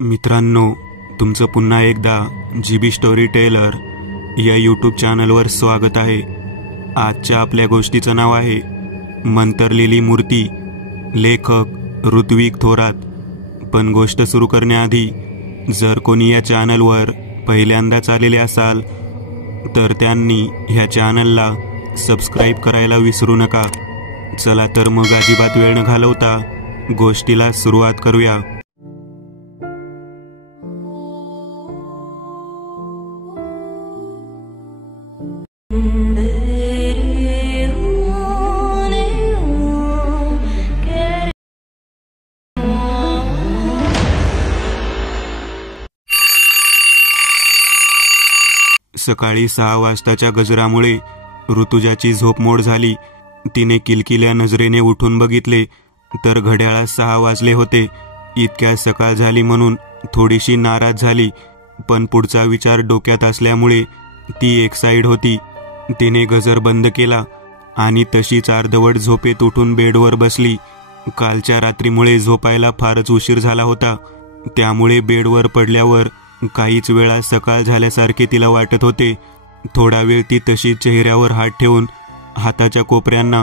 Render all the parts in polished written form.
मित्रांनो, तुमचं पुन्हा एकदा GB स्टोरी टेलर या यूट्यूब चॅनलवर स्वागत आहे। आजच्या आपल्या गोष्टीचं नाव आहे मंतरलेली मूर्ती, लेखक ऋत्विक थोरात। पण गोष्ट सुरू करण्याआधी जर कोणी या चॅनलवर पहिल्यांदाच आलेले असाल तर त्यांनी ह्या चॅनलला सबस्क्राईब करायला विसरू नका। चला तर मग अजिबात वेळ न घालवता गोष्टीला सुरुवात करूया। सकाळी 6 वाजताच्या गजरामुळे ऋतुजाची झोप मोड झाली। तिने किलकिल्या नजरेने उठून बघितले तर घड्याळात 6 वाजले होते। इतक्या सकाळ झाली म्हणून थोडीशी नाराज झाली, पण पुढचा विचार डोक्यात असल्यामुळे ती एक साईड होती। तिने गजर बंद केला आणि तशीच अर्धवट झोपेत उठून बेडवर बसली। कालच्या रात्रीमुळे झोपायला फारच उशीर झाला होता, त्यामुळे बेडवर पडल्यावर काहीच वेळा सकाळ झाल्यासारखे तिला वाटत होते। थोडा वेळ ती तशी चेहऱ्यावर हात ठेवून हाताच्या कोपऱ्यांना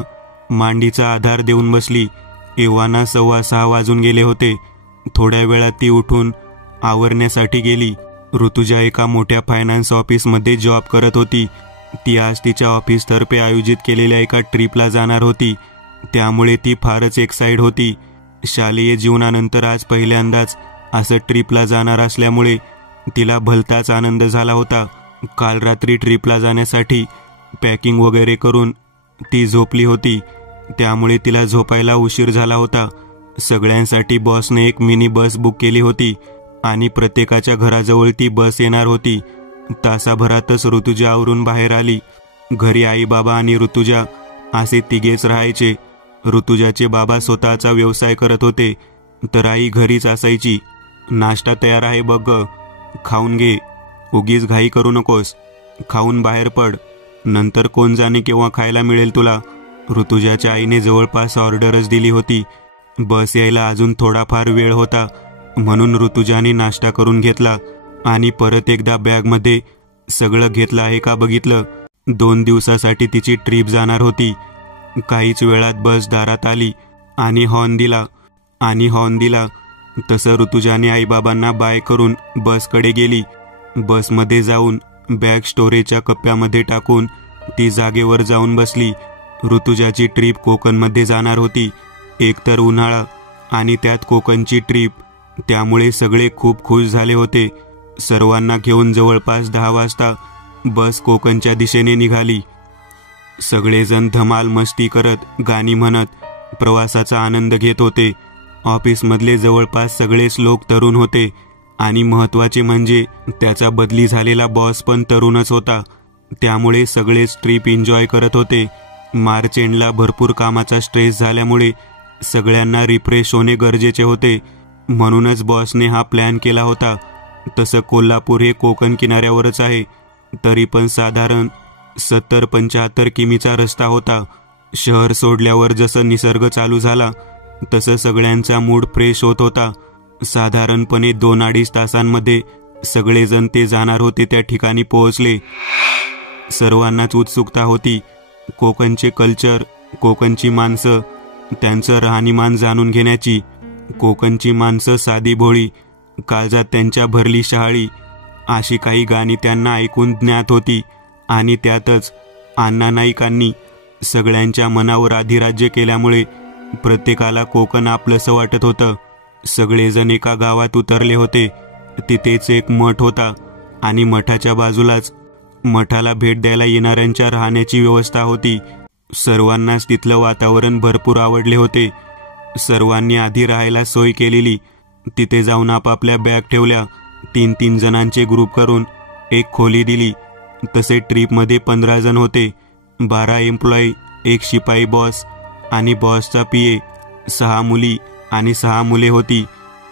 मांडीचा आधार देऊन बसली। एव्हाना 6:15 वाजून गेले होते। थोड्या वेळात ती उठून आवरण्यासाठी गेली। ऋतुजा एका मोठ्या फायनान्स ऑफिसमध्ये जॉब करत होती। ती आज तिच्या ऑफिसतर्फे आयोजित केलेल्या एका ट्रिपला जाणार होती, त्यामुळे ती फारच एक्साइट होती। शालेय जीवनानंतर आज पहिल्यांदाच असं ट्रिपला जाणार असल्यामुळे तिला भलताच आनंद झाला होता। काल रात्री ट्रिपला जाण्यासाठी पॅकिंग वगैरे करून ती झोपली होती, त्यामुळे तिला झोपायला उशीर झाला होता। सगळ्यांसाठी बॉसने एक मिनी बस बुक केली होती आणि प्रत्येकाच्या घराजवळ ती बस येणार होती। तासाभरातच ऋतुजा आवरून बाहेर आली। घरी आई बाबा आणि ऋतुजा असे तिघेच राहायचे। ऋतुजाचे बाबा स्वतःचा व्यवसाय करत होते, तर आई घरीच असायची। नाश्ता तयार आहे बघ, खाऊन घे, उगीच घाई करू नकोस, खाऊन बाहेर पड, नंतर कोण जाणे केव्हा खायला मिळेल तुला। ऋतुजाच्या आईने जवळपास ऑर्डरच दिली होती। बस यायला अजून थोडाफार वेळ होता, म्हणून ऋतुजाने नाश्ता करून घेतला आणि परत एकदा बॅगमध्ये सगळं घेतलं आहे का बघितलं। 2 दिवसासाठी तिची ट्रिप जाणार होती। काहीच वेळात बस दारात आली आणि हॉर्न दिला तसं ऋतुजाने आईबाबांना बाय करून बसकडे गेली। बसमध्ये जाऊन बॅग स्टोरेजच्या कप्प्यामध्ये टाकून ती जागेवर जाऊन बसली। ऋतुजाची ट्रिप कोकणमध्ये जाणार होती। एकतर उन्हाळा आणि त्यात कोकणची ट्रिप, त्यामुळे सगळे खूप खुश झाले होते। सर्वांना घेऊन जवळपास 10 वाजता बस कोकणच्या दिशेने निघाली। सगळेजण धमाल मस्ती करत, गाणी म्हणत प्रवासाचा आनंद घेत होते। ऑफिसमधले जवळपास सगळेच लोक तरुण होते आणि महत्त्वाचे म्हणजे त्याचा बदली झालेला बॉस पण तरुणच होता, त्यामुळे सगळेच ट्रिप एन्जॉय करत होते। मार्च एंडला भरपूर कामाचा स्ट्रेस झाल्यामुळे सगळ्यांना रिफ्रेश होणे गरजेचे होते, म्हणूनच बॉसने हा प्लॅन केला होता। तसं कोल्हापूर हे कोकण किनाऱ्यावरच आहे, तरी पण साधारण 70-75 किमीचा रस्ता होता। शहर सोडल्यावर जसं निसर्ग चालू झाला तसं सगळ्यांचा मूड फ्रेश होत होता। साधारणपणे 2-2.5 तासांमध्ये सगळेजण ते जाणार होते त्या ठिकाणी पोहोचले। सर्वांनाच उत्सुकता होती कोकणचे कल्चर, कोकणची माणसं, त्यांचं राहणीमान जाणून घेण्याची। कोकणची माणसं साधी भोळी, काळजात त्यांच्या भरली शहाळी, अशी काही गाणी त्यांना ऐकून ज्ञात होती। आणि त्यातच अण्णा नाईकांनी सगळ्यांच्या मनावर अधिराज्य केल्यामुळे प्रत्येकाला कोकण आपलंसं वाटत होतं। सगळेजण एका गावात उतरले होते। तिथेच एक मठ होता आणि मठाच्या बाजूलाच मठाला भेट द्यायला येणाऱ्यांच्या राहण्याची व्यवस्था होती। सर्वांनाच तिथलं वातावरण भरपूर आवडले होते। सर्वांनी आधी राहायला सोय केलेली। तिथे जाऊन आपापल्या बॅग ठेवल्या। 3-3 जणांचे ग्रुप करून एक खोली दिली। तसे ट्रिपमध्ये 15 जण होते, 12 एम्प्लॉई, 1 शिपाई बॉस आणि बॉसचा PA, 6 मुली आणि 6 मुले होती।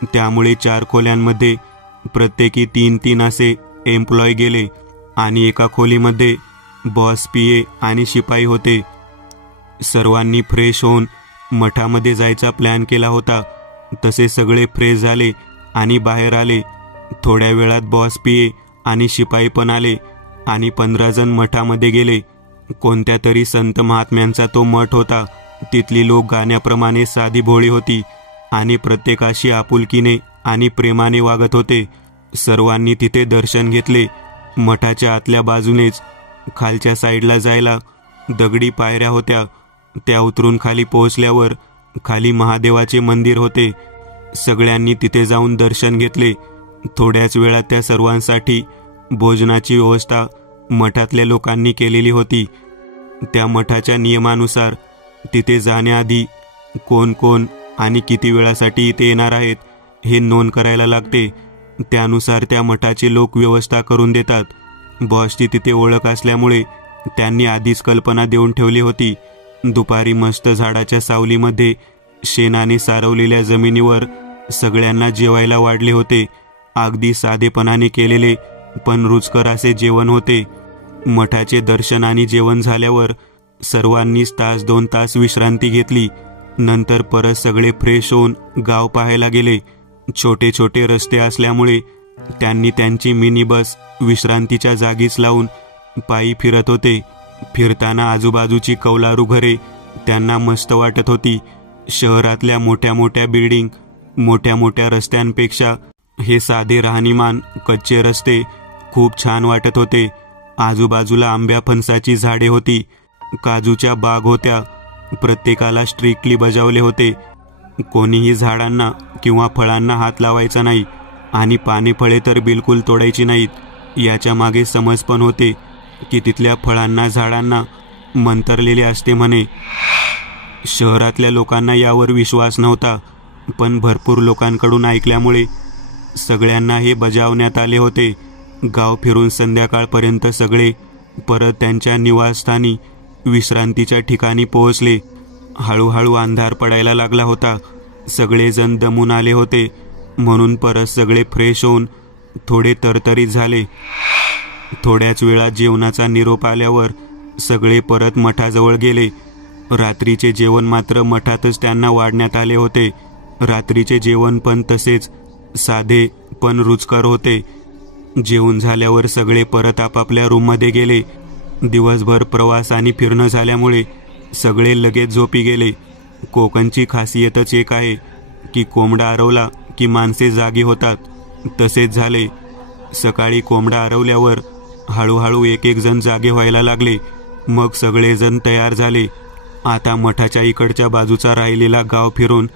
त्यामुळे 4 खोल्यांमध्ये प्रत्येकी 3-3 असे एम्प्लॉय गेले आणि एका खोलीमध्ये बॉस, PA आणि शिपाई होते। सर्वांनी फ्रेश होऊन मठामध्ये जायचा प्लॅन केला होता। तसे सगळे फ्रेश झाले आणि बाहेर आले. थोड्या वेळात बॉस पीए आणि शिपाई पण आले आणि 15 जण मठामध्ये गेले. कोणत्या तरी संत महात्म्यांचा तो मठ होता. तिथली लोक गाण्याप्रमाणे साधी भोळी होती आणि प्रत्येकाशी आपुलकीने आणि प्रेमाने वागत होते. सर्वांनी तिथे दर्शन घेतले. मठाच्या आतल्या बाजूनेच खालच्या साईडला जायला दगडी पायऱ्या होत्या. त्या उतरून खाली पोहोचल्यावर खाली महादेवाचे मंदिर होते. सगळ्यांनी तिथे जाऊन दर्शन घेतले. थोड्याच वेळात त्या सर्वांसाठी भोजनाची व्यवस्था मठातल्या लोकांनी केलेली होती. त्या मठाच्या नियमानुसार तिथे जाण्याआधी कोण कोण आणि किती वेळासाठी इथे येणार आहेत हे नोंद करायला लागते. त्यानुसार त्या मठाचे लोक व्यवस्था करून देतात. बॉसची तिथे ओळख असल्यामुळे त्यांनी आधीच कल्पना देऊन ठेवली होती. दुपारी मस्त झाडाच्या सावलीमध्ये शेणाने सारवलेल्या जमिनीवर सगळ्यांना जेवायला वाढले होते. अगदी साधेपणाने केलेले पण रुचकर असे जेवण होते. मठाचे दर्शन आणि जेवण झाल्यावर सर्वांनीच 1-2 तास विश्रांती घेतली. नंतर परत सगळे फ्रेश होऊन गाव पाहायला गेले. छोटे छोटे रस्ते असल्यामुळे त्यांनी त्यांची मिनी बस विश्रांतीच्या जागीच लावून पायी फिरत होते. फिरताना आजूबाजूची कौलारू घरे त्यांना मस्त वाटत होती. शहरातल्या मोठ्या मोठ्या बिल्डिंग, मोठ्या मोठ्या रस्त्यांपेक्षा हे साधे राहणीमान कच्चे रस्ते खूप छान वाटत होते. आजूबाजूला आंब्या फणसाची झाडे होती. काजूच्या बाग होत्या. प्रत्येकाला स्ट्रिक्टली बजावले होते. कोणीही झाडांना किंवा फळांना हात लावायचा नाही आणि पाने फळे तर बिलकुल तोडायची नाहीत. याच्या मागे समज पण होते की तिथल्या फळांना झाडांना मंतरलेले असते म्हणे. शहरातल्या लोकांना यावर विश्वास नव्हता, पण भरपूर लोकांकडून ऐकल्यामुळे सगळ्यांना हे बजावण्यात आले होते. गाव फिरून संध्याकाळपर्यंत सगळे परत त्यांच्या निवासस्थानी विश्रांतीच्या ठिकाणी पोहोचले. हळूहळू अंधार पडायला लागला होता. सगळेजण दमून आले होते, म्हणून परत सगळे फ्रेश होऊन थोडे तरतरीत झाले. थोड्याच वेळात जेवणाचा निरोप आल्यावर सगळे परत मठाजवळ गेले. रात्रीचे जेवण मात्र मठातच त्यांना वाढण्यात आले होते. रात्रीचे जेवण पण तसेच साधे पण रुचकर होते. जेवण झाल्यावर सगळे परत आपापल्या रूममध्ये गेले. दिवसभर प्रवास आणि फिरणं झाल्यामुळे सगळे लगेच झोपी गेले. कोकणची खासियतच एक आहे की कोंबडा आरवला की माणसे जागी होतात. तसेच झाले. सकाळी कोंबडा आरवल्यावर हळूहळू एक एक जण जागे व्हायला लागले. मग सगळेजण तयार झाले. आता मठाच्या इकडच्या बाजूचा राहिलेला गाव फिरून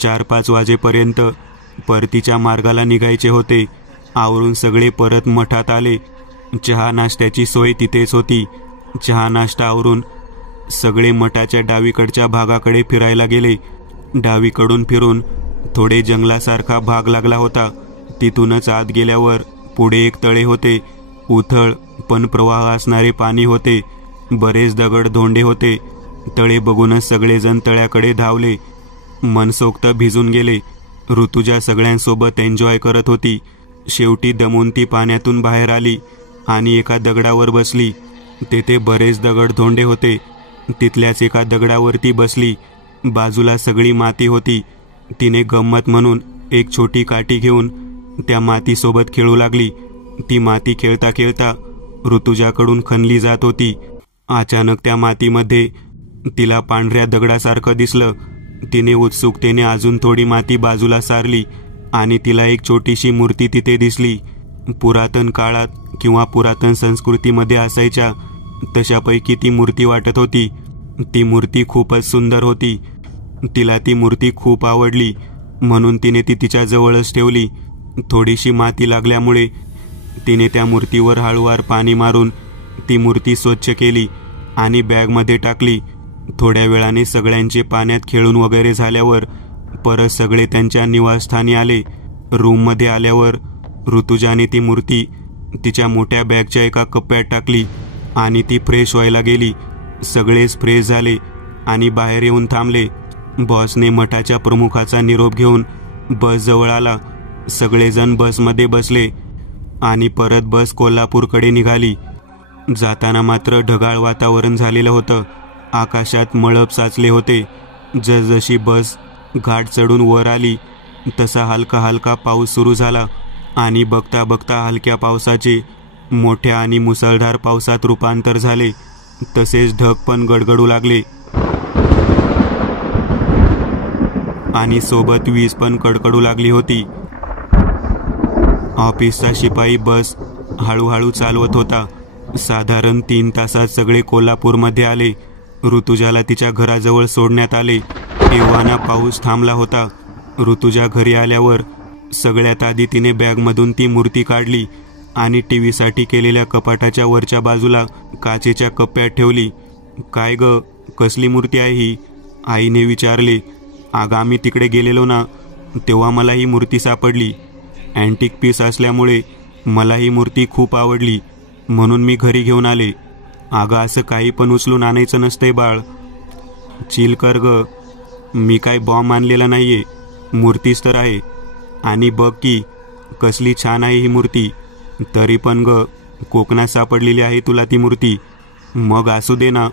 4-5 वाजेपर्यंत परतीच्या मार्गाला निघायचे होते. आवरून सगळे परत मठात आले. चहा नाश्त्याची सोय तिथेच होती. चहा नाश्ता आवरून सगळे मठाच्या डावीकडच्या भागाकडे फिरायला गेले. डावीकडून फिरून थोडे जंगलासारखा भाग लागला होता. तिथूनच आत गेल्यावर पुढे एक तळे होते. उथळ पण प्रवाह असणारे पाणी होते. बरेच दगड धोंडे होते. तळे बघूनच सगळेजण तळ्याकडे धावले. मनसोक्त भिजून गेले. ऋतुजा सगळ्यांसोबत एन्जॉय करत होती. शेवटी दमून ती पाण्यातून बाहेर आली आणि एका दगडावर बसली. तेथे बरेच दगड धोंडे होते. तिथल्याच एका दगडावरती बसली. बाजूला सगळी माती होती. तिने गंमत म्हणून एक छोटी काठी घेऊन त्या मातीसोबत खेळू लागली. ती माती खेळता खेळता ऋतुजाकडून खणली जात होती. अचानक त्या मातीमध्ये तिला पांढऱ्या दगडासारखं दिसलं. तिने उत्सुकतेने अजून थोडी माती बाजूला सारली आणि तिला एक छोटीशी मूर्ती तिथे दिसली. पुरातन काळात किंवा पुरातन संस्कृतीमध्ये असायच्या तशापैकी ती मूर्ती वाटत होती. ती मूर्ती खूपच सुंदर होती. तिला ती मूर्ती खूप आवडली, म्हणून तिने ती तिच्या जवळच ठेवली. थोडीशी माती लागल्यामुळे तिने त्या मूर्तीवर हळूवार पाणी मारून ती मूर्ती स्वच्छ केली आणि बॅगमध्ये टाकली. थोड्या वेळाने सगळ्यांचे पाण्यात खेळून वगैरे झाल्यावर परत सगळे त्यांच्या निवासस्थानी आले. रूममध्ये आल्यावर ऋतुजाने ती मूर्ती तिच्या मोठ्या बॅगच्या एका कप्प्यात टाकली आणि ती फ्रेश व्हायला गेली. सगळेच फ्रेश झाले आणि बाहेर येऊन थांबले. बॉसने मठाच्या प्रमुखाचा निरोप घेऊन बस जवळ आला. सगळेजण बसमध्ये बसले आणि परत बस कोल्हापूरकडे निघाली. जाताना मात्र ढगाळ वातावरण झालेलं होतं. आकाशात मळब साचले होते. जसजशी बस घाट चढून वर आली तसा हलका हलका पाऊस सुरू झाला आणि बघता बघता हलक्या पावसाचे मोठ्या आणि मुसळधार पावसात रूपांतर झाले. तसेच ढग पण गडगडू लागले आणि सोबत वीज पण कडकडू लागली होती. ऑफिसचा शिपाई बस हळूहळू चालवत होता. साधारण 3 तासात सगळे कोल्हापूरमध्ये आले. ऋतुजाला तिच्या घराजवळ सोडण्यात आले. एव्हाना पाऊस थांबला होता. ऋतुजा घरी आल्यावर सगळ्यात आधी तिने बॅगमधून ती मूर्ती काढली आणि टीव्हीसाठी केलेल्या कपाटाच्या वरच्या बाजूला काचेच्या कप्प्यात ठेवली. काय ग, कसली मूर्ती आहे ही? आईने विचारले. अगं, आम्ही तिकडे गेलेलो ना, तेव्हा मला ही मूर्ती सापडली. अँटिक पीस असल्यामुळे मला ही मूर्ती खूप आवडली, म्हणून मी घरी घेऊन आले. अगं, असं काही पण उचलून आणायचं नसतंय बाळ. चिल कर ग, मी काय बॉम्ब आणलेला नाहीये, मूर्तीच तर आहे. आणि बघ की कसली छान आहे ही मूर्ती. तरी पण ग, कोकणात सापडलेली आहे तुला ती मूर्ती. मग असू दे ना,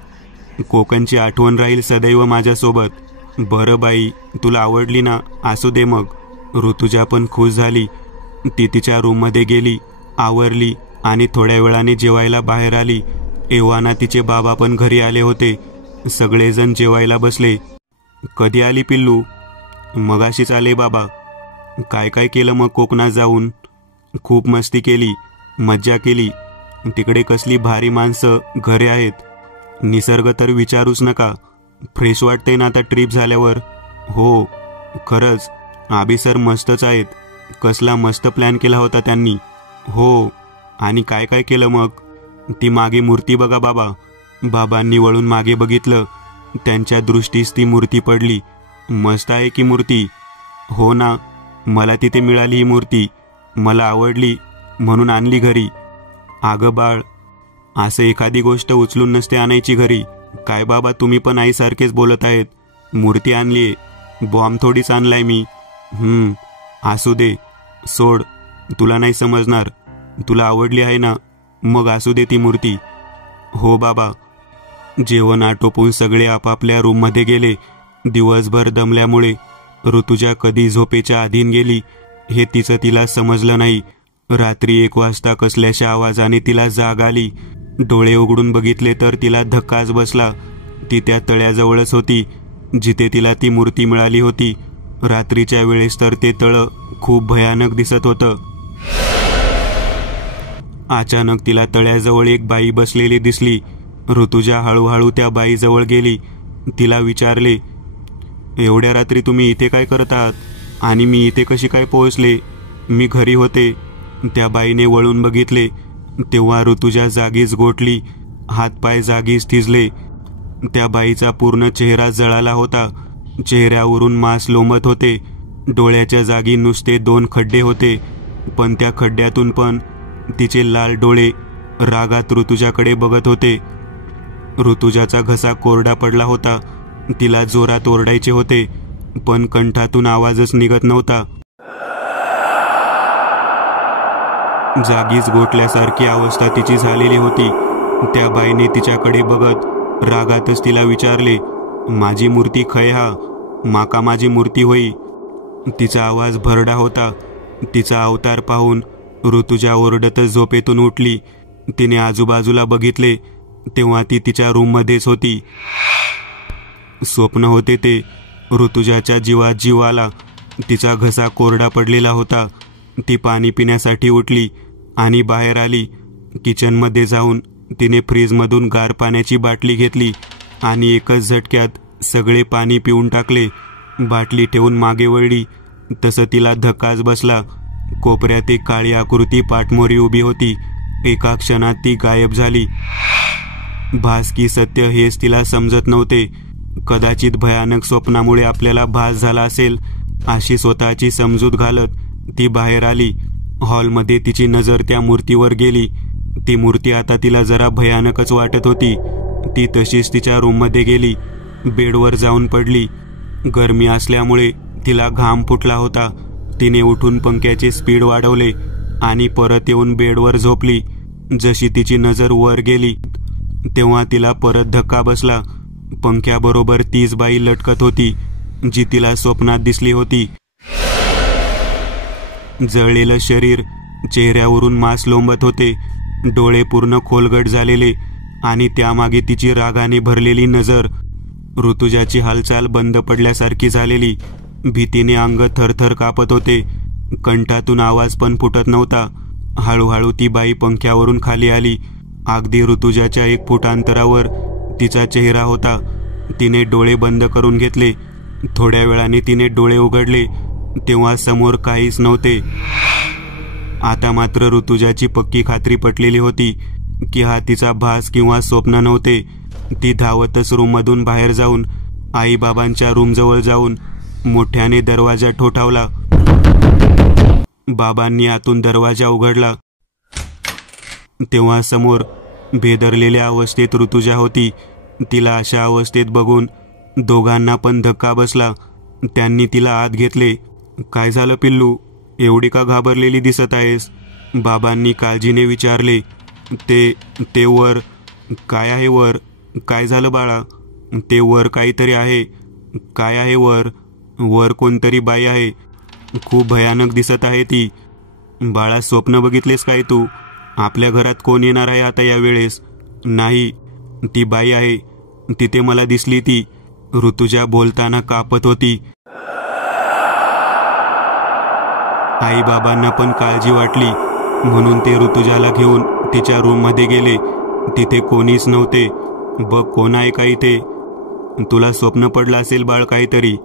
कोकणची आठवण राहील सदैव माझ्यासोबत. बरं बाई, तुला आवडली ना, असू दे मग. ऋतुजा पण खुश झाली. ती तिच्या रूममध्ये गेली, आवरली आणि थोड्या वेळाने जेवायला बाहेर आली. एव्हाना तिचे बाबा पण घरी आले होते. सगळेजण जेवायला बसले. कधी आली पिल्लू? मगाशीच आले बाबा. काय काय केलं मग कोकणात जाऊन? खूप मस्ती केली, मज्जा केली. तिकडे कसली भारी माणसं, घरे आहेत. निसर्ग तर विचारूच नका. फ्रेश वाटते ना आता ट्रिप झाल्यावर. हो, खरंच आबी सर मस्तच आहेत. कसला मस्त प्लॅन केला होता त्यांनी. हो, आणि काय काय केलं मग? ती मागे मूर्ती बघा बाबा. बाबांनी वळून मागे बघितलं. त्यांच्या दृष्टीस ती मूर्ती पडली. मस्त आहे की मूर्ती. हो ना, मला तिथे मिळाली ही मूर्ती. मला आवडली म्हणून आणली घरी. अगं बाळ, असं एखादी गोष्ट उचलून नसते आणायची घरी. काय बाबा, तुम्ही पण आईसारखेच बोलत आहेत. मूर्ती आणलीये, बॉम्ब थोडीच आणलाय मी. असू दे, सोड, तुला नाही समजणार. तुला आवडली आहे ना, मग असू दे ती मूर्ती. हो बाबा. जेवण आटोपून सगळे आपापल्या रूममध्ये गेले. दिवसभर दमल्यामुळे ऋतुजा कधी झोपेच्या अधीन गेली हे तिला समजलं नाही. रात्री 1 वाजता कसल्याशा आवाजाने तिला जाग आली. डोळे उघडून बघितले तर तिला धक्काच बसला. ती त्या तळ्याजवळच होती जिथे तिला ती मूर्ती मिळाली होती. रात्रीच्या वेळेस तर ते तळं खूप भयानक दिसत होतं. अचानक तिला तळ्याजवळ एक बाई बसलेली दिसली. ऋतुजा हळूहळू त्या बाईजवळ गेली. तिला विचारले, एवढ्या रात्री तुम्ही इथे काय करत आहात? आणि मी इथे कशी काय पोहोचले? मी घरी होते. त्या बाईने वळून बघितले तेव्हा ऋतुजा जागीच गोठली. हातपाय जागीच थिजले. त्या बाईचा पूर्ण चेहरा जळाला होता. चेहऱ्यावरून मांस लोंबत होते. डोळ्याच्या जागी नुसते 2 खड्डे होते. पण त्या खड्ड्यातून पण तिचे लाल डोळे रागात ऋतुजाकडे बघत होते. ऋतुजाचा घसा कोरडा पडला होता. तिला जोरात ओरडायचे होते, पण कंठातून आवाजच निघत नव्हता. जागीच गोठल्यासारखी अवस्था तिची झालेली होती. त्या बाईने तिच्याकडे बघत रागातच तिला विचारले, माझी मूर्ती खय हा? माका माझी मूर्ती होई? तिचा आवाज भरडा होता. तिचा अवतार पाहून ऋतुजा ओरडतच झोपेतून उठली. तिने आजूबाजूला बघितले तेव्हा ती तिच्या रूममध्येच होती. स्वप्न होते ते. ऋतुजाच्या जीवात जीव आला. तिचा घसा कोरडा पडलेला होता. ती पाणी पिण्यासाठी उठली आणि बाहेर आली. किचनमध्ये जाऊन तिने फ्रीजमधून गार पाण्याची बाटली घेतली आणि एकच झटक्यात सगळे पाणी पिऊन टाकले. बाटली ठेवून मागे वळली तसं तिला धक्काच बसला. कोपऱ्यात एक काळी आकृती पाठमोरी उभी होती. एका क्षणात ती गायब झाली. भास की सत्य हेच तिला समजत नव्हते. कदाचित भयानक स्वप्नामुळे आपल्याला भास झाला असेल अशी स्वतःची समजूत घालत ती बाहेर आली. हॉलमध्ये तिची नजर त्या मूर्तीवर गेली. ती मूर्ती आता तिला जरा भयानकच वाटत होती. ती तशीच तिच्या रूममध्ये गेली. बेडवर जाऊन पडली. गरमी असल्यामुळे तिला घाम फुटला होता. तिने उठून पंख्याचे स्पीड वाढवले आणि परत येऊन बेडवर झोपली. जशी तिची नजर वर गेली तेव्हा तिला परत धक्का बसला. पंख्याबरोबर तीच बाई लटकत होती जी तिला स्वप्नात दिसली होती. जळलेलं शरीर, चेहऱ्यावरून मांस लोंबत होते, डोळे पूर्ण खोलगट झालेले आणि त्यामागे तिची रागाने भरलेली नजर. ऋतुजाची हालचाल बंद पडल्यासारखी झालेली. भीतीने अंग थरथर कापत होते. कंठातून आवाज पण फुटत नव्हता. हळूहळू ती बाई पंख्यावरून खाली आली. अगदी ऋतुजाच्या 1 फूट अंतरावर तिचा चेहरा होता. तिने डोळे बंद करून घेतले. थोड्या वेळाने तिने डोळे उघडले तेव्हा समोर काहीच नव्हते. आता मात्र ऋतुजाची पक्की खात्री पटलेली होती की हा तिचा भास किंवा स्वप्न नव्हते. ती धावतच रूममधून बाहेर जाऊन आईबाबांच्या रूमजवळ जाऊन मोठ्याने दरवाजा ठोठावला. बाबांनी आतून दरवाजा उघडला तेव्हा समोर भेदरलेल्या अवस्थेत ऋतुजा होती. तिला अशा अवस्थेत बघून दोघांना पण धक्का बसला. त्यांनी तिला आत घेतले. काय झालं पिल्लू, एवढी का घाबरलेली दिसत आहेस? बाबांनी काळजीने विचारले. ते वर काय आहे? वर काय झालं बाळा? ते वर काहीतरी आहे. काय आहे वर? वर कोणतरी बाई आहे. खूप भयानक दिसत आहे ती. बाळा, स्वप्न बघितलेस काय तू? आपल्या घरात कोण येणार आहे आता या वेळेस? नाही, ती बाई आहे. तिथे मला दिसली ती. ऋतुजा बोलताना कापत होती. आईबाबांना पण काळजी वाटली म्हणून ते ऋतुजाला घेऊन तिच्या रूममध्ये गेले. तिथे कोणीच नव्हते. बघ, कोण आहे का इथे? तुला स्वप्न पडलं असेल बाळ काहीतरी.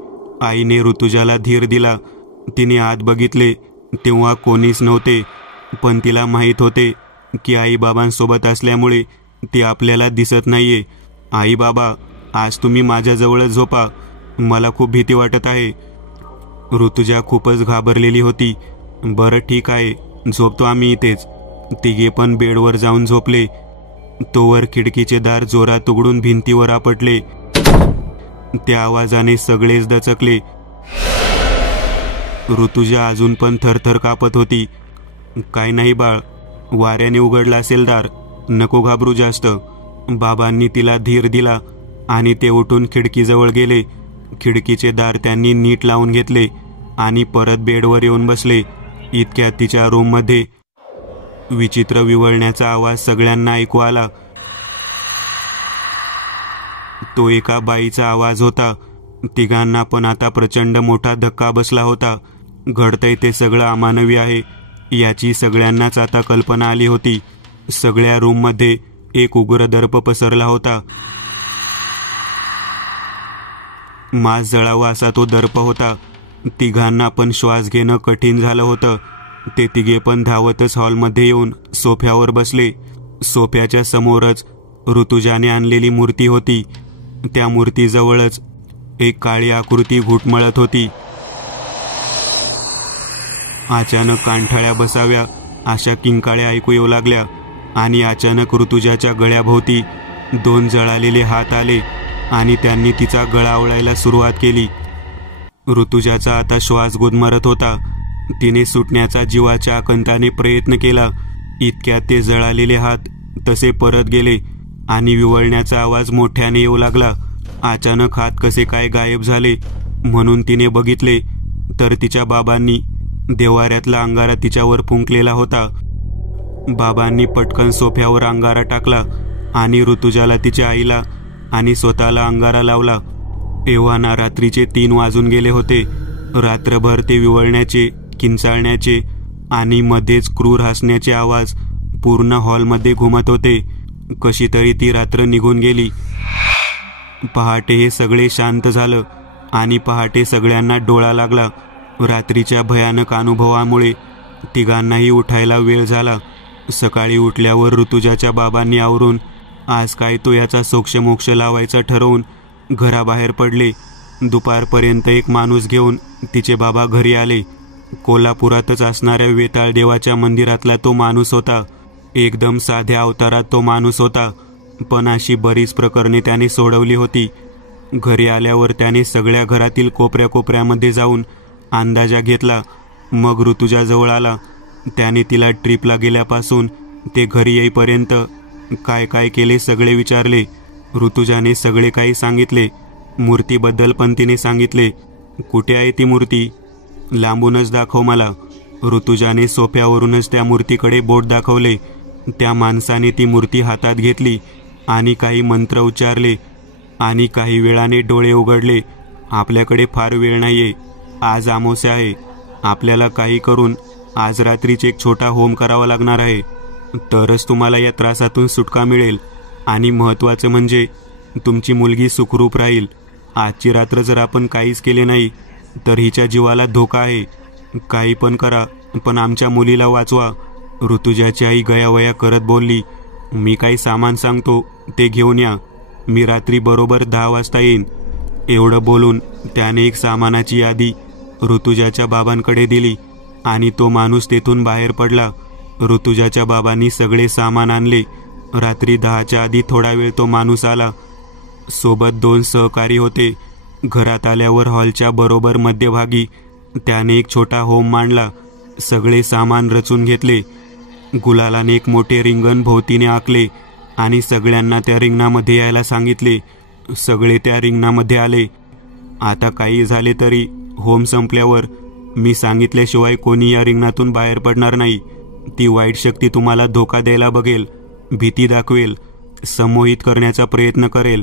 आईने ऋतुजाला धीर दिला. तिने आत बघितले तेव्हा कोणीच नव्हते. पण तिला माहीत होते की आईबाबांसोबत असल्यामुळे ती आपल्याला दिसत नाहीये. आई बाबा, आज तुम्ही माझ्याजवळच झोपा. मला खूप भीती वाटत आहे. ऋतुजा खूपच घाबरलेली होती. बरं ठीक आहे, झोपतो आम्ही इथेच. तिघे पण बेडवर जाऊन झोपले. तोवर खिडकीचे दार जोरात उघडून भिंतीवर आपटले. त्या आवाजाने सगळेच दचकले. ऋतुजा अजून पण थरथर कापत होती. काय नाही बाळ, वाऱ्याने उघडला असेल दार. नको घाबरू जास्त. बाबांनी तिला धीर दिला आणि ते उठून खिडकीजवळ गेले. खिडकीचे दार त्यांनी नीट लावून घेतले आणि परत बेडवर येऊन बसले. इतक्यात तिच्या रूममध्ये विचित्र विव्हळण्याचा आवाज सगळ्यांना ऐकू आला. तो एका बाईचा आवाज होता. तिघांना पण आता प्रचंड मोठा धक्का बसला होता. घडतंय ते सगळं अमानवी आहे याची सगळ्यांनाच आता कल्पना आली होती. सगळ्या रूममध्ये एक उग्र दर्प पसरला होता. मांस जळावा असा तो दर्प होता. तिघांना पण श्वास घेणं कठीण झालं होतं. ते तिघे पण धावतच हॉलमध्ये येऊन सोफ्यावर बसले. सोफ्याच्या समोरच ऋतुजाने आणलेली मूर्ती होती. त्या मूर्तीजवळच एक काळी आकृती घुटमळत होती. अचानक कानठळ्या बसाव्या अशा किंकाळ्या ऐकू येऊ लागल्या आणि अचानक ऋतुजाच्या गळ्याभोवती 2 जळालेले हात आले आणि त्यांनी तिचा गळा आवळायला सुरुवात केली. ऋतुजाचा आता श्वास गुदमरत होता. तिने सुटण्याचा जीवाच्या आकंताने प्रयत्न केला. इतक्यात ते जळालेले हात तसे परत गेले आणि विव्हळण्याचा आवाज मोठ्याने येऊ लागला. अचानक हात कसे काय गायब झाले म्हणून तिने बघितले तर तिच्या बाबांनी देवाऱ्यातला अंगारा तिच्यावर फुंकलेला होता. बाबांनी पटकन सोफ्यावर अंगारा टाकला आणि ऋतुजाला, तिच्या आईला आणि स्वतःला अंगारा लावला. एव्हाना रात्रीचे 3 वाजून गेले होते. रात्रभर ते विव्हळण्याचे, किंचाळण्याचे आणि मध्येच क्रूर हसण्याचे आवाज पूर्ण हॉलमध्ये घुमत होते. कशी तरी ती रात्र निघून गेली. पहाटे हे सगळे शांत झालं आणि पहाटे सगळ्यांना डोळा लागला. रात्रीच्या भयानक अनुभवामुळे तिघांनाही उठायला वेळ झाला. सकाळी उठल्यावर ऋतुजाच्या बाबांनी आवरून आज काय तो याचा सोक्षमोक्ष लावायचा ठरवून घराबाहेर पडले. दुपारपर्यंत एक माणूस घेऊन तिचे बाबा घरी आले. कोल्हापुरातच असणाऱ्या वेताळ देवाच्या मंदिरातला तो माणूस होता. एकदम साध्या अवतारात तो माणूस होता. पण अशी बरीच प्रकरणे त्याने सोडवली होती. घरी आल्यावर त्याने सगळ्या घरातील कोपऱ्या कोपऱ्यामध्ये जाऊन अंदाजा घेतला. मग ऋतुजाजवळ आला. त्याने तिला ट्रिपला गेल्यापासून ते घरी येईपर्यंत काय काय केले सगळे विचारले. ऋतुजाने सगळे काही सांगितले. मूर्तीबद्दल पण तिने सांगितले. कुठे आहे ती मूर्ती? लांबूनच दाखव मला. ऋतुजाने सोफ्यावरूनच त्या मूर्तीकडे बोट दाखवले. त्या माणसाने ती मूर्ती हातात घेतली आणि काही मंत्र उच्चारले आणि काही वेळाने डोळे उघडले. आपल्याकडे फार वेळ नाहीये, आज अमावस्या आहे. आपल्याला काही करून आज रात्रीच एक छोटा होम करावा लागणार आहे, तरच तुम्हाला या त्रासातून सुटका मिळेल. आणि महत्त्वाचं म्हणजे तुमची मुलगी सुखरूप राहील. आजची रात्र जर आपण काहीच केले नाही तर हिच्या जीवाला धोका आहे. काही पण करा, पण आमच्या मुलीला वाचवा. ऋतुजाची आई गयावया करत बोलली, मी काही सामान सांगतो ते घेऊन या. मी रात्री बरोबर 10 वाजता येईन. एवढं बोलून त्याने एक सामानाची यादी ऋतुजाच्या बाबांकडे दिली आणि तो माणूस तेथून बाहेर पडला. ऋतुजाच्या बाबांनी सगळे सामान आणले. रात्री 10च्या आधी थोडा वेळ तो माणूस आला. सोबत 2 सहकारी होते. घरात आल्यावर हॉलच्या बरोबर मध्यभागी त्याने एक छोटा होम मांडला. सगळे सामान रचून घेतले. गुलालाने एक मोठे रिंगण भोवतीने आखले आणि सगळ्यांना त्या रिंगणामध्ये यायला सांगितले. सगळे त्या रिंगणामध्ये आले. आता काही झाले तरी होम संपल्यावर मी सांगितल्याशिवाय कोणी या रिंगणातून बाहेर पडणार नाही. ती वाईट शक्ती तुम्हाला धोका द्यायला बघेल, भीती दाखवेल, संमोहित करण्याचा प्रयत्न करेल,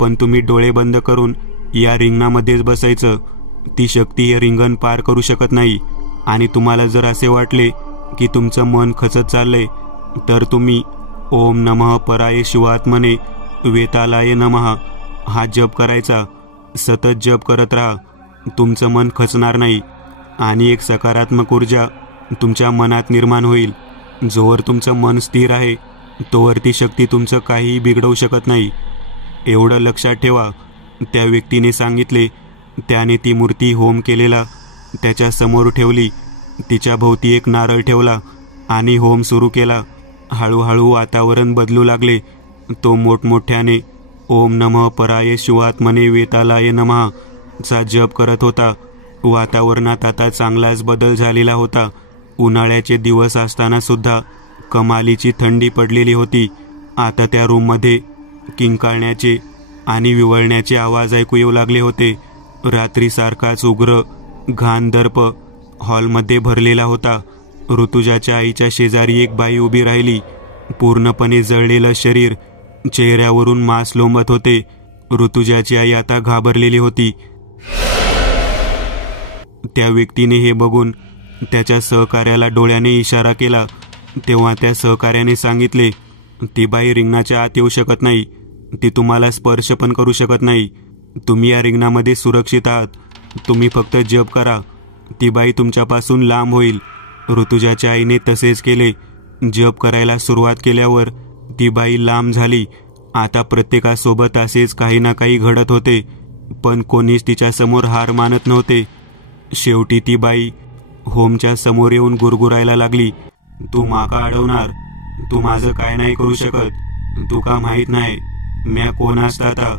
पण तुम्ही डोळे बंद करून या रिंगणामध्येच बसायचं. ती शक्ती हे रिंगण पार करू शकत नाही. आणि तुम्हाला जर असे वाटले की तुमचं मन खचत चाललंय तर तुम्ही ओम नमः पराये शिवात्मने वेतालाय नमः हा जप करायचा. सतत जप करत राहा. तुमचं मन खचणार नाही आणि एक सकारात्मक ऊर्जा तुमच्या मनात निर्माण होईल. जोवर तुमचं मन स्थिर आहे तोवर ती शक्ती तुमचं काहीही बिघडवू शकत नाही. एवढं लक्षात ठेवा, त्या व्यक्तीने सांगितले. त्याने ती मूर्ती होम केलेला त्याच्या समोर ठेवली. तिच्या भोवती एक नारळ ठेवला आणि होम सुरू केला. हळूहळू वातावरण बदलू लागले. तो मोठमोठ्याने ओम नमः पराये शिवात्मने वेतालाय नमः चा जप करत होता. वातावरणात आता चांगलाच बदल झालेला होता. उन्हाळ्याचे दिवस असताना सुद्धा कमालीची थंडी पडलेली होती. आता त्या रूममध्ये किंकाळण्याचे आणि विवळण्याचे आवाज ऐकू येऊ लागले होते. रात्रीसारखाच उग्र घाण दर्प हॉलमध्ये भरलेला होता. ऋतुजाच्या आईच्या शेजारी एक बाई उभी राहिली. पूर्णपणे जळलेलं शरीर, चेहऱ्यावरून मांस लोंबत होते. ऋतुजाची आई आता घाबरलेली होती. त्या व्यक्तीने हे बघून त्याच्या सहकार्याला डोळ्याने इशारा केला. तेव्हा त्या सहकार्याने सांगितले, ती बाई रिंगणाच्या आत येऊ शकत नाही. ती तुम्हाला स्पर्श पण करू शकत नाही. तुम्ही या रिंगणामध्ये सुरक्षित आहात. तुम्ही फक्त जप करा. ती बाई तुमच्यापासून लांब होईल. ऋतुजाच्या आईने तसेच केले. जप करायला सुरुवात केल्यावर ती बाई लांब झाली. आता प्रत्येकासोबत असेच काही ना काही घडत होते, पण कोणीच तिच्यासमोर हार मानत नव्हते. शेवटी ती बाई होमच्या समोर येऊन गुरगुरायला लागली, तू माका अडवणार? तू माझं काय नाही करू शकत. तू का माहीत नाही म्या कोण असता आता?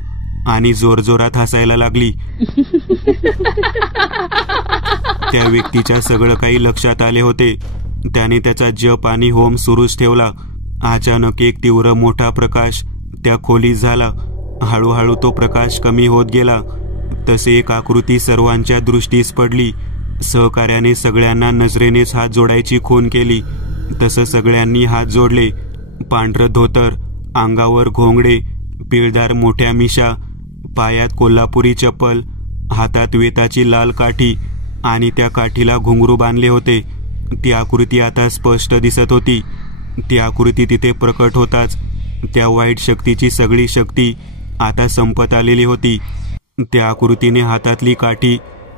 आणि जोरजोरात हसायला लागली. त्या व्यक्तीच्या सगळं काही लक्षात आले होते. त्याने त्याचा जप आणि होम सुरूच ठेवला. अचानक एक तीव्र मोठा प्रकाश त्या खोलीत झाला. हळूहळू तो प्रकाश कमी होत गेला. तसे एक आकृती सर्वांच्या दृष्टीस पडली. सहकार्याने सगळ्यांना नजरेनेच हात जोडायची खूण केली. तसं सगळ्यांनी हात जोडले. पांढरं धोतर, अंगावर घोंगडे, पिळदार मोठ्या मिशा, पायात कोल्हापुरी चप्पल, हातात वेताची लाल काठी आणि त्या काठीला घुंगरू बांधले होते. ती आकृती आता स्पष्ट दिसत होती. ती आकृती तिथे प्रकट होताच त्या वाईट शक्तीची सगळी शक्ती आता संपत आलेली होती. त्या आकृतीने हातातली काठी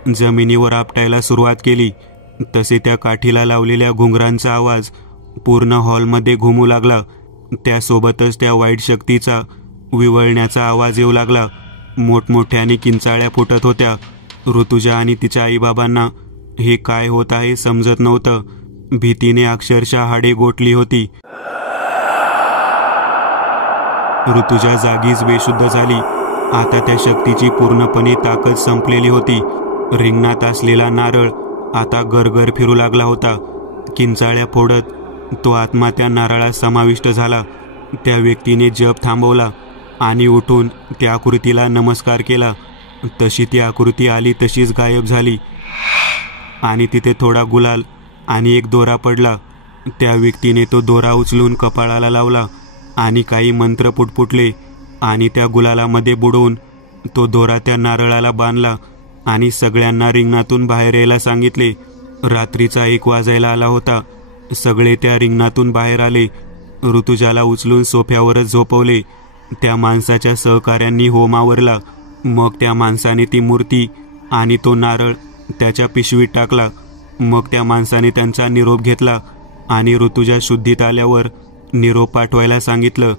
जमिनीवर आपटायला सुरुवात केली. तसे त्या काठीला लावलेल्या घुंगरांचा आवाज पूर्ण हॉलमध्ये घुमू लागला. त्यासोबतच त्या वाईट शक्तीचा विवळण्याचा आवाज येऊ लागला. मोठमोठ्याने किंचाळ्या फुटत होत्या. ऋतुजा आणि तिच्या आईबाबांना हे काय होत आहे समजत नव्हतं. भीतीने अक्षरशः हाडे गोठली होती. ऋतुजा जागीच बेशुद्ध झाली. आता त्या शक्तीची पूर्णपणे ताकद संपलेली होती. रिंगणात असलेला नारळ आता गरगर फिरू लागला होता. किंचाळ्या फोडत तो आत्मा त्या नारळात समाविष्ट झाला. त्या व्यक्तीने जप थांबवला आणि उठून त्या आकृतीला नमस्कार केला. तशी ती आकृती आली तशीच गायब झाली आणि तिथे थोडा गुलाल आणि एक दोरा पडला. त्या व्यक्तीने तो दोरा उचलून कपाळाला लावला आणि काही मंत्र पुटपुटले आणि त्या गुलालामध्ये बुडवून तो दोरा त्या नारळाला बांधला आणि सगळ्यांना रिंगणातून बाहेर यायला सांगितले. रात्रीचा 1 वाजायला आला होता. सगळे त्या रिंगणातून बाहेर आले. ऋतुजाला उचलून सोफ्यावरच झोपवले. त्या माणसाच्या सहकाऱ्यांनी होम आवरला. मग त्या माणसाने ती मूर्ती आणि तो नारळ त्याच्या पिशवीत टाकला. मग त्या माणसाने त्यांचा निरोप घेतला आणि ऋतुजा शुद्धीत आल्यावर निरोप पाठवायला सांगितलं.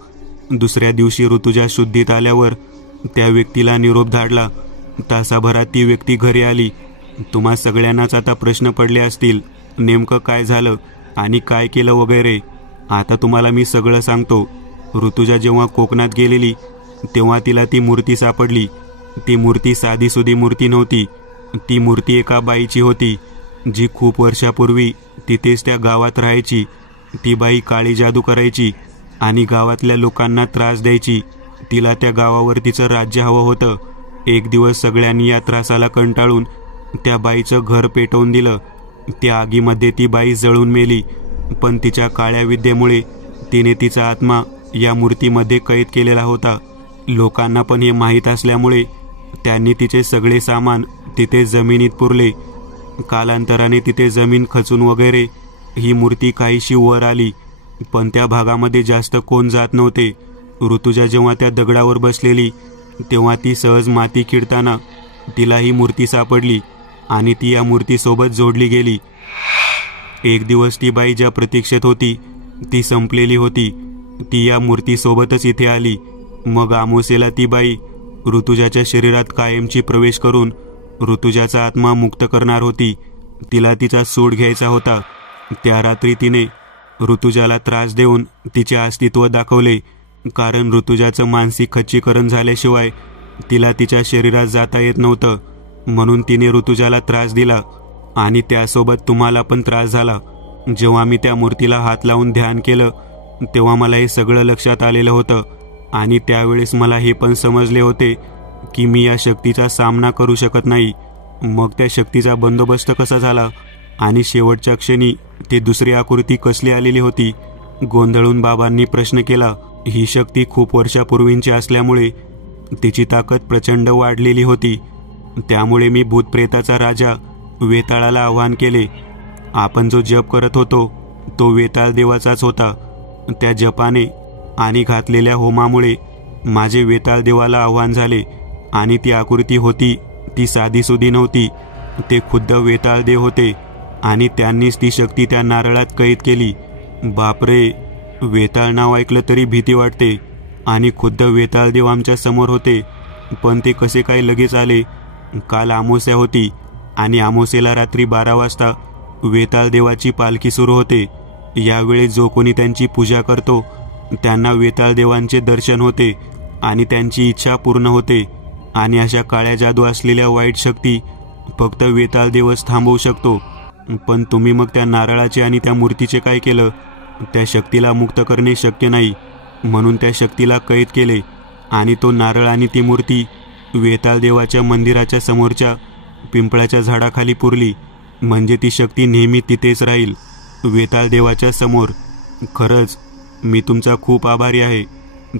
दुसऱ्या दिवशी ऋतुजा शुद्धीत आल्यावर त्या व्यक्तीला निरोप धाडला. तासाभरात ती व्यक्ती घरी आली. तुम्हा सगळ्यांनाच आता प्रश्न पडले असतील, नेमकं काय झालं आणि काय केलं वगैरे. आता तुम्हाला मी सगळं सांगतो. ऋतुजा जेव्हा कोकणात गेलेली तेव्हा तिला ती मूर्ती सापडली. ती मूर्ती साधीसुधी मूर्ती नव्हती. ती मूर्ती एका बाईची होती जी खूप वर्षापूर्वी तिथेच त्या गावात राहायची. ती बाई काळी जादू करायची आणि गावातल्या लोकांना त्रास द्यायची. तिला त्या गावावर तिचं राज्य हवं होतं. एक दिवस सगळ्यांनी या त्रासाला कंटाळून त्या बाईचं घर पेटवून दिलं. त्या आगीमध्ये ती बाई जळून मेली. पण तिच्या काळ्या विद्येमुळे तिने तिचा आत्मा या मूर्तीमध्ये कैद केलेला होता. लोकांना पण हे माहीत असल्यामुळे त्यांनी तिचे सगळे सामान तिथे जमिनीत पुरले. कालांतराने तिथे जमीन खचून वगैरे ही मूर्ती काहीशी वर आली, पण त्या भागामध्ये जास्त कोण जात नव्हते. ऋतुजा जेव्हा त्या दगडावर बसलेली तेव्हा ती सहज माती खिडताना तिला ही मूर्ती सापडली आणि ती या मूर्तीसोबत जोडली गेली. एक दिवस ती बाई ज्या प्रतीक्षेत होती ती संपलेली होती. ती या मूर्तीसोबतच इथे आली. मग आमोसेला ती बाई ऋतुजाच्या शरीरात कायमची प्रवेश करून ऋतुजाचा आत्मा मुक्त करणार होती. तिला तिचा सूड घ्यायचा होता. त्या रात्री तिने ऋतुजाला त्रास देऊन तिचे अस्तित्व दाखवले, कारण ऋतुजाचं मानसिक खच्चीकरण झाल्याशिवाय तिला तिच्या शरीरात जाता येत नव्हतं. म्हणून तिने ऋतुजाला त्रास दिला आणि त्यासोबत तुम्हाला पण त्रास झाला. जेव्हा मी त्या मूर्तीला हात लावून ध्यान केलं तेव्हा मला हे सगळं लक्षात आलेलं होतं आणि त्यावेळेस मला हे पण समजले होते की मी या शक्तीचा सामना करू शकत नाही. मग त्या शक्तीचा बंदोबस्त कसा झाला आणि शेवटच्या क्षणी ती दुसरी आकृती कसली आलेली होती, गोंधळून बाबांनी प्रश्न केला. ही शक्ती खूप वर्षापूर्वींची असल्यामुळे तिची ताकद प्रचंड वाढलेली होती. त्यामुळे मी भूतप्रेताचा राजा वेताळाला आवाहन केले. आपण जो जप करत होतो तो वेताळ देवाचाच होता. त्या जपाने आणि घातलेल्या होमामुळे माझे वेताळ देवाला आव्हान झाले आणि ती आकृती होती ती साधीसुधी नव्हती. ते खुद्द वेताळ देव होते आणि त्यांनीच ती शक्ती त्या नारळात कैद केली. बापरे, वेताळ नाव ऐकलं तरी भीती वाटते. आणि खुद्द वेताळ देव आमच्या समोर होते. पण ते कसे काय लगेच आले? काल अमावस्या होती आणि अमावस्येला रात्री 12 वाजता वेताळ देवाची पालखी सुरू होते. यावेळी जो कोणी त्यांची पूजा करतो त्यांना वेताळ देवांचे दर्शन होते आणि त्यांची इच्छा पूर्ण होते. आणि अशा काळ्या जादू असलेल्या वाईट शक्ती फक्त वेताळ देवच थांबवू शकतो. पण तुम्ही मग त्या नारळाचे आणि त्या मूर्तीचे काय केलं? त्या शक्तीला मुक्त करणे शक्य नाही, म्हणून त्या शक्तीला कैद केले आणि तो नारळ आणि ती मूर्ती वेताळ देवाच्या मंदिराच्या समोरच्या पिंपळाच्या झाडाखाली पुरली. म्हणजे ती शक्ती नेहमी तिथेच राहील, वेताळ देवाच्या समोर. खरंच मी तुमचा खूप आभारी आहे.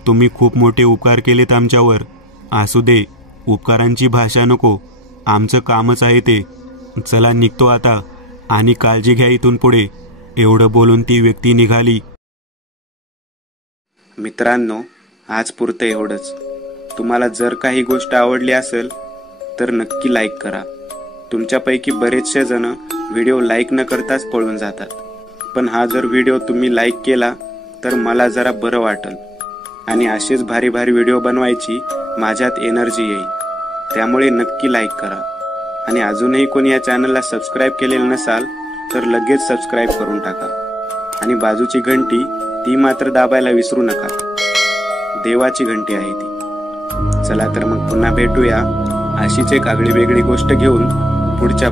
तुम्ही खूप मोठे उपकार केलेत आमच्यावर. असू दे, उपकारांची भाषा नको, आमचं कामच आहे ते. चला निघतो आता आणि काळजी घ्या इथून पुढे. एवढं बोलून ती व्यक्ती निघाली. मित्रांनो, आज पुरतं एवढंच. तुम्हाला जर काही गोष्ट आवडली असेल तर नक्की लाईक करा. तुमच्यापैकी बरेचसे जण व्हिडिओ लाईक न करताच पळून जातात. पण हा जर व्हिडिओ तुम्ही लाईक केला तर मला जरा बरं वाटेल आणि असेच भारी भारी व्हिडिओ बनवायची माझ्यात एनर्जी येईल. त्यामुळे नक्की लाईक करा. आणि अजूनही कोणी या चॅनलला सबस्क्राईब केलेलं नसाल तर लगेच सबस्क्राईब करून टाका. आणि बाजूची घंटी ती मात्र दाबायला विसरू नका. देवाची घंटी आहे ती. चला तर मग पुन्हा भेटूया अशीच एक आगळी वेगळी गोष्ट घेऊन पुढच्या